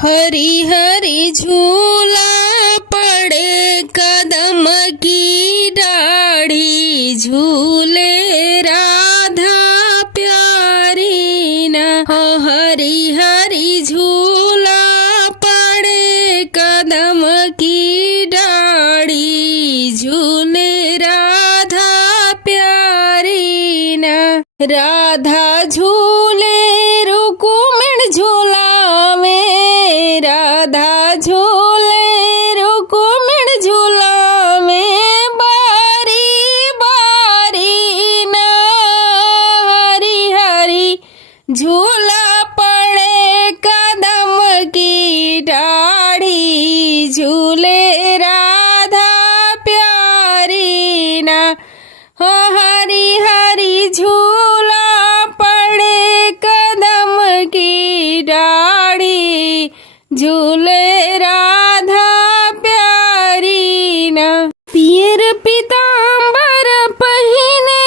हरी हरी झूला पड़े कदम की डाढ़ी, झूले राधा प्यारी ना। हरी हरी झूला पड़े कदम की डाढ़ी, झूले राधा प्यारी ना। राधा झूले रुकुमण झूलावे, राधा झूले रुकुमण झूलावे, बारी बारी ना। हरी हरी झूला पड़े कदम की डाढ़ी, झूले राधा प्यारी ना। हो हरी हरी झूला पड़े कदम की डाढ़ी, झूले राधा प्यारी ना। पियर पीतांबर पहिने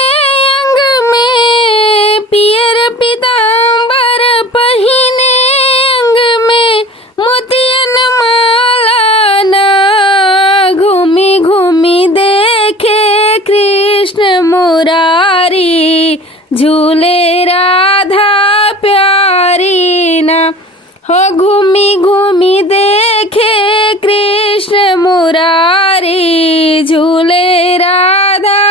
अंग में, पियर पीतांबर पहिने अंग में, मोतियन माला ना। घूमी घूमी देखे कृष्ण मुरारी, झूले राधा प्यारी ना। हो घूमी घूमी देखे कृष्ण मुरारी, झूले राधा